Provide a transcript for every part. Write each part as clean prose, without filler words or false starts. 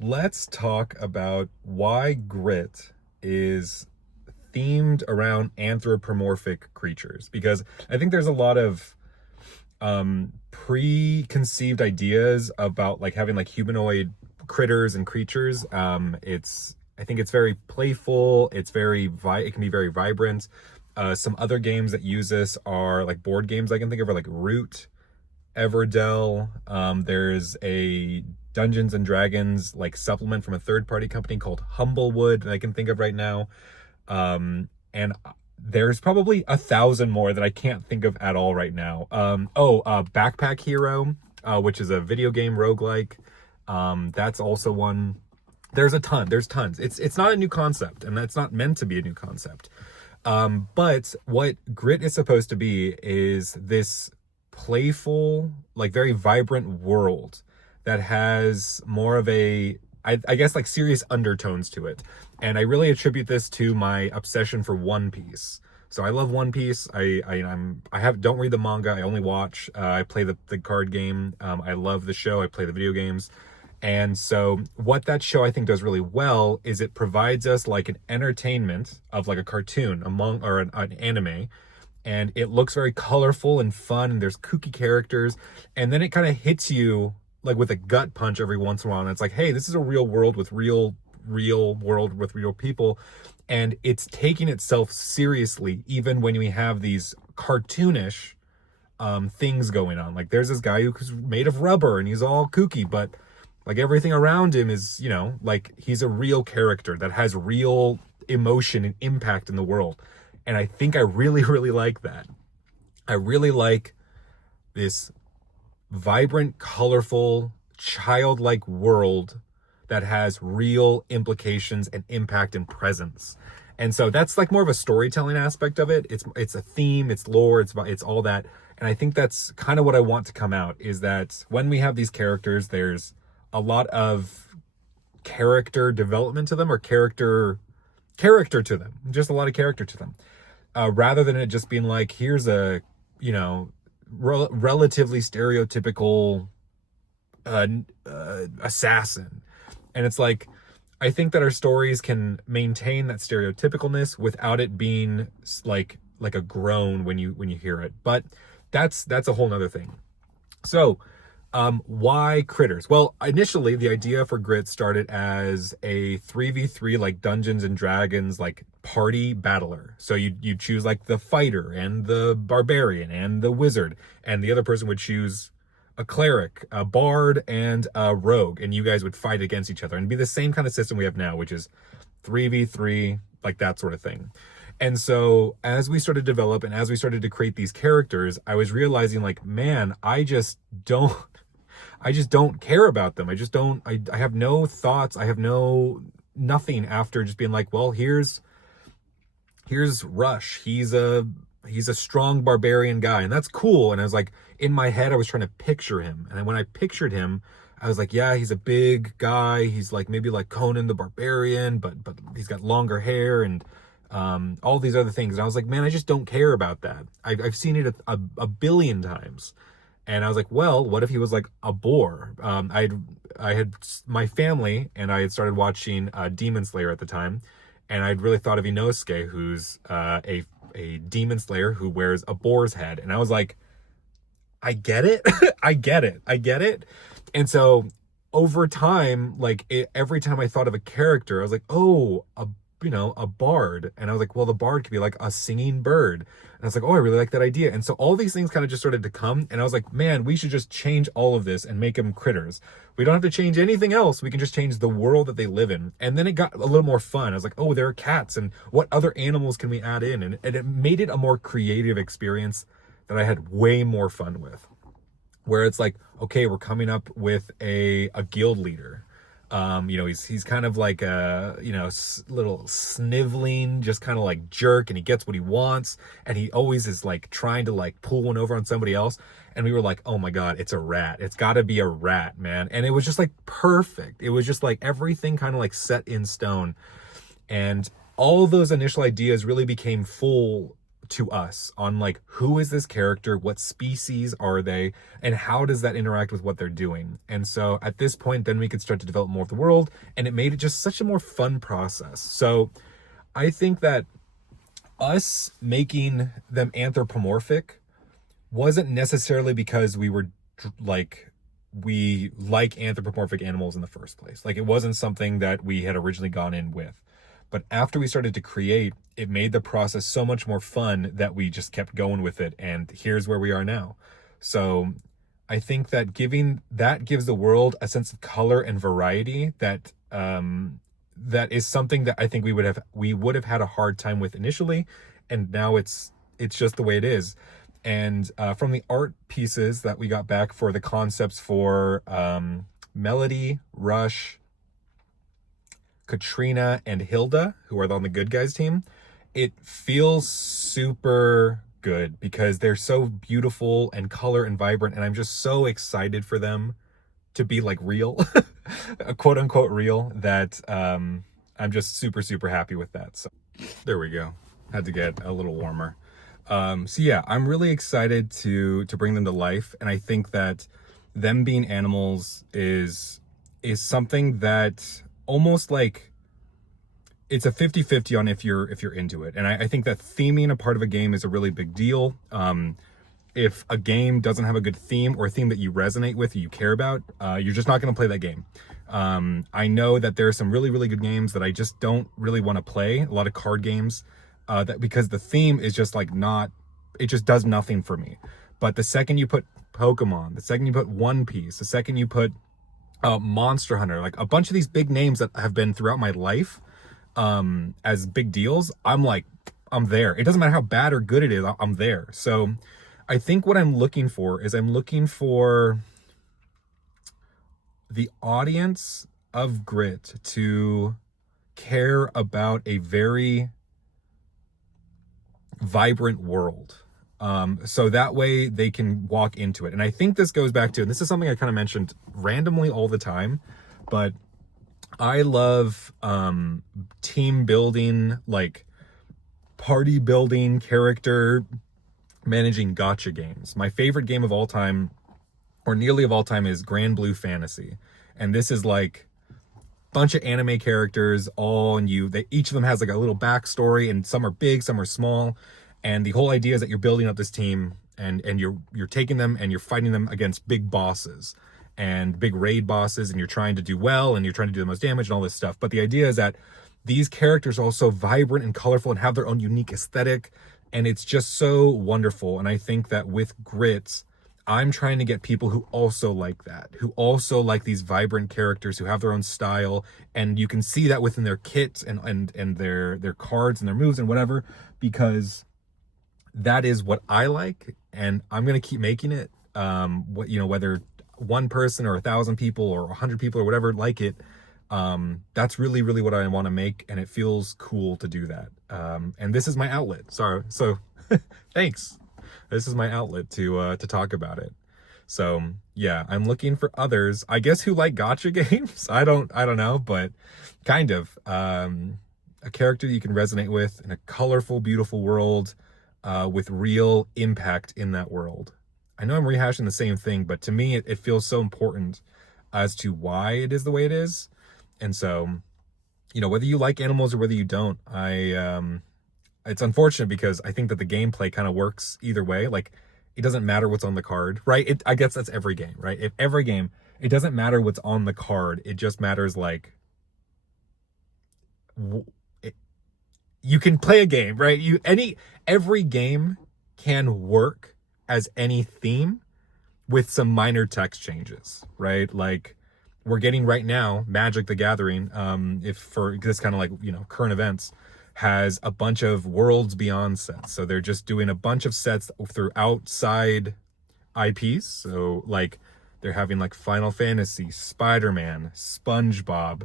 let's talk about why Grit is themed around anthropomorphic creatures, because I think there's a lot of preconceived ideas about like having like humanoid critters and creatures. I think it's very playful. It can be very vibrant. Some other games that use this are like board games I can think of are like Root, Everdell. There's a Dungeons and Dragons like supplement from a third party company called Humblewood that I can think of right now. And there's probably 1,000 more that I can't think of at all right now. Backpack Hero, which is a video game roguelike. That's also one. There's tons. It's not a new concept, and that's not meant to be a new concept. But what Grit is supposed to be is this playful, like very vibrant world that has more of I guess like serious undertones to it. And I really attribute this to my obsession for One Piece. So I love One Piece. Don't read the manga. I only watch. I play the card game. I love the show. I play the video games. And so what that show I think does really well is it provides us like an entertainment of like a cartoon an anime, and it looks very colorful and fun, and there's kooky characters, and then it kind of hits you like with a gut punch every once in a while, and it's like, hey, this is a real world with real people, and it's taking itself seriously even when we have these cartoonish things going on. Like there's this guy who's made of rubber and he's all kooky, but like everything around him is, like he's a real character that has real emotion and impact in the world. And I think I really, really like that. I really like this vibrant, colorful, childlike world that has real implications and impact and presence. And so that's like more of a storytelling aspect of it. It's a theme, it's lore, it's all that. And I think that's kind of what I want to come out, is that when we have these characters, there's a lot of character development to them, or character to them, just a lot of character to them, rather than it just being like, here's a relatively stereotypical assassin. And it's like, I think that our stories can maintain that stereotypicalness without it being like a groan when you hear it. But that's a whole nother thing. So why critters? Well, initially the idea for Grit started as a 3v3 like Dungeons and Dragons like party battler. So you choose like the fighter and the barbarian and the wizard, and the other person would choose a cleric, a bard, and a rogue, and you guys would fight against each other, and be the same kind of system we have now, which is 3v3, like that sort of thing. And so as we started to develop and as we started to create these characters, I was realizing like, man, I just don't care about them. I have no thoughts. I have nothing after just being like, well, here's Rush. He's a strong barbarian guy, and that's cool. And I was like, in my head, I was trying to picture him. And when I pictured him, I was like, yeah, he's a big guy. He's like maybe like Conan the Barbarian, but he's got longer hair and all these other things. And I was like, man, I just don't care about that. I've seen it a billion times. And I was like, well, what if he was like a boar? I had my family and I had started watching Demon Slayer at the time, and I'd really thought of Inosuke, who's a demon slayer who wears a boar's head. And I was like, I get it. I get it. And so over time, like every time I thought of a character, I was like, oh, a bard. And I was like, well, the bard could be like a singing bird. And I was like, oh, I really like that idea. And so all these things kind of just started to come. And I was like, man, we should just change all of this and make them critters. We don't have to change anything else. We can just change the world that they live in. And then it got a little more fun. I was like, oh, there are cats, and what other animals can we add in? And it made it a more creative experience that I had way more fun with. Where it's like, okay, we're coming up with a guild leader. He's kind of like a, little sniveling, just kind of like jerk, and he gets what he wants, and he always is like trying to like pull one over on somebody else. And we were like, oh my God, it's a rat. It's gotta be a rat, man. And it was just like perfect. It was just like everything kind of like set in stone. And all of those initial ideas really became full to us on like, who is this character, what species are they, and how does that interact with what they're doing. And so at this point, then we could start to develop more of the world, and it made it just such a more fun process. So I think that us making them anthropomorphic wasn't necessarily because we like anthropomorphic animals in the first place. Like, it wasn't something that we had originally gone in with. But after we started to create, it made the process so much more fun that we just kept going with it. And here's where we are now. So I think that gives the world a sense of color and variety that is something that I think we would have had a hard time with initially. And now it's just the way it is. And from the art pieces that we got back for the concepts for Melody, Rush, Katrina, and Hilda, who are on the good guys team, it feels super good because they're so beautiful and color and vibrant, and I'm just so excited for them to be like real, quote unquote real, that I'm just super, super happy with that. So there we go. Had to get a little warmer. So yeah, I'm really excited to bring them to life, and I think that them being animals is something that almost like it's a 50-50 on if you're into it. And I think that theming a part of a game is a really big deal. If a game doesn't have a good theme or a theme that you resonate with, or you care about, you're just not going to play that game. I know that there are some really, really good games that I just don't really want to play. A lot of card games, that because the theme is just like it just does nothing for me. But the second you put Pokemon, the second you put One Piece, the second you put Monster Hunter, like a bunch of these big names that have been throughout my life as big deals, I'm there. It doesn't matter how bad or good it is, I'm there. So I think what I'm looking for is the audience of Grit to care about a very vibrant world. So that way they can walk into it. And I think this goes back to, and this is something I kind of mentioned randomly all the time, but I love team building, like party building, character managing gacha games. My favorite game of all time, or nearly of all time, is Grand Blue Fantasy. And this is like bunch of anime characters, each of them has like a little backstory, and some are big, some are small. And the whole idea is that you're building up this team, and you're taking them and you're fighting them against big bosses and big raid bosses, and you're trying to do well, and you're trying to do the most damage and all this stuff. But the idea is that these characters are also vibrant and colorful and have their own unique aesthetic, and it's just so wonderful. And I think that with Grit, I'm trying to get people who also like that, who also like these vibrant characters who have their own style, and you can see that within their kits and their cards and their moves and whatever, because that is what I like, and I'm gonna keep making it. Whether one person or 1,000 people or 100 people or whatever like it, that's really, really what I want to make, and it feels cool to do that. And this is my outlet. So thanks. This is my outlet to talk about it. So yeah, I'm looking for others, I guess, who like gacha games. I don't know, but kind of a character you can resonate with in a colorful, beautiful world, with real impact in that world. I know I'm rehashing the same thing, but to me, it feels so important as to why it is the way it is. And so, whether you like animals or whether you don't, it's unfortunate because I think that the gameplay kind of works either way. Like, it doesn't matter what's on the card, right? I guess that's every game, right? If every game, it doesn't matter what's on the card. It just matters, like, you can play a game, right? Every game can work as any theme with some minor text changes, right? Like we're getting right now, Magic the Gathering, if for this kind of like, current events, has a bunch of Worlds Beyond sets. So they're just doing a bunch of sets through outside IPs. So like they're having like Final Fantasy, Spider-Man, SpongeBob,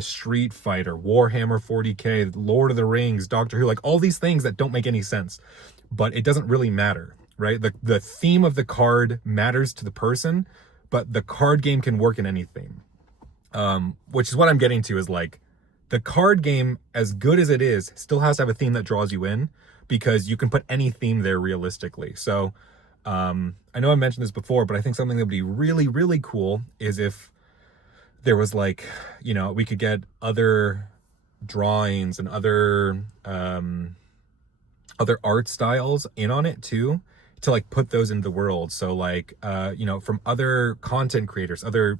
Street Fighter, Warhammer 40K, Lord of the Rings, Doctor Who, like all these things that don't make any sense, but it doesn't really matter, right? The theme of the card matters to the person, but the card game can work in any theme. Which is what I'm getting to, is like the card game, as good as it is, still has to have a theme that draws you in, because you can put any theme there realistically. So I know I mentioned this before, but I think something that would be really, really cool is if there was like, you know, we could get other drawings and other art styles in on it too, to like put those into the world. So like you know, from other content creators, other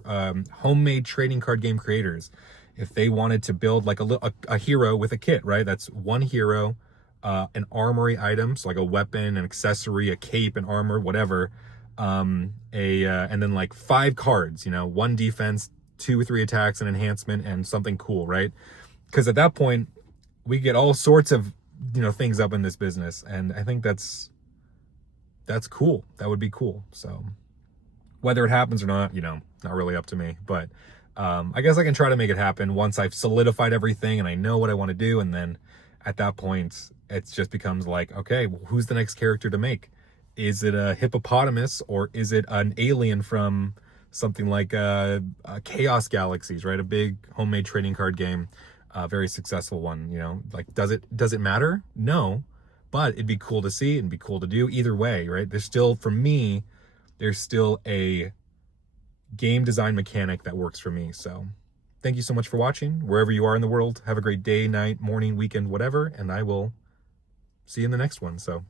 homemade trading card game creators, if they wanted to build like a hero with a kit, right? That's one hero, an armory item, so like a weapon, an accessory, a cape, an armor, whatever, and then like 5 cards, you know, 1 defense, 2 or 3 attacks, an enhancement, and something cool, right? Because at that point we get all sorts of, you know, things up in this business, and I think that's cool. That would be cool. So whether it happens or not, you know, not really up to me, but I guess I can try to make it happen once I've solidified everything and I know what I want to do. And then at that point it just becomes like, okay, well, who's the next character to make? Is it a hippopotamus, or is it an alien from something like Chaos Galaxies, right? A big homemade trading card game, a very successful one, you know. Like, does it matter? No, but it'd be cool to see, it'd be cool to do either way, right? There's still, for me, there's still a game design mechanic that works for me. So thank you so much for watching. Wherever you are in the world, have a great day, night, morning, weekend, whatever, and I will see you in the next one. So